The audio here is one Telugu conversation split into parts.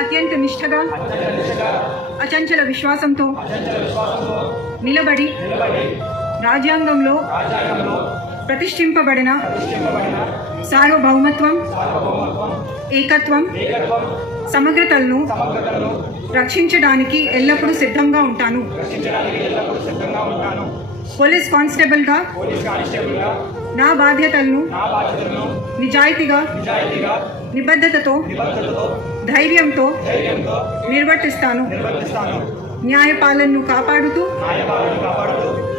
అత్యంత నిష్ఠగా అచంచల విశ్వాసంతో నిలబడి రాజ్యాంగంలో ప్రతిష్ఠింపబడిన సార్వభౌమత్వం, ఏకత్వం, సమగ్రతలను రక్షించడానికి ఎల్లప్పుడూ సిద్ధంగా ఉంటాను. పోలీస్ కానిస్టేబుల్గా నా బాధ్యతలను నిజాయితీగా, నిబద్ధతతో, ధైర్యంతో నిర్వర్తిస్తాను. న్యాయపాలనను కాపాడుతూ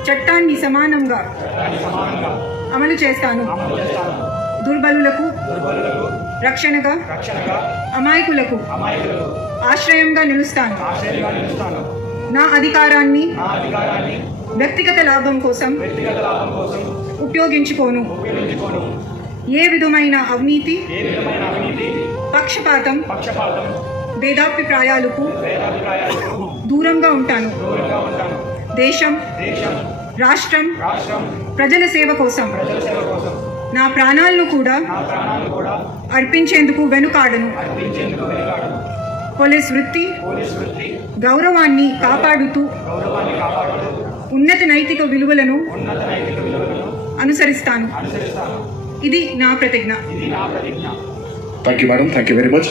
చట్టాన్ని సమానంగా అమలు చేస్తాను. దుర్బలులకు రక్షణగా, అమాయకులకు ఆశ్రయంగా నిలుస్తాను. నా అధికారాన్ని వ్యక్తిగత లాభం కోసం ఉపయోగించుకోను. ఏ విధమైన అవినీతి, పక్షపాతం, భేదాభిప్రాయాలకు దూరంగా ఉంటాను. దేశం, రాష్ట్రం, ప్రజల సేవ కోసం నా ప్రాణాలను కూడా అర్పించేందుకు వెనుకాడను. పోలీస్ వృత్తి గౌరవాన్ని కాపాడుతూ ఉన్నత నైతిక విలువలను అనుసరిస్తాను. ఇది నా ప్రతిజ్ఞ. Thank you, madam. Thank you very much.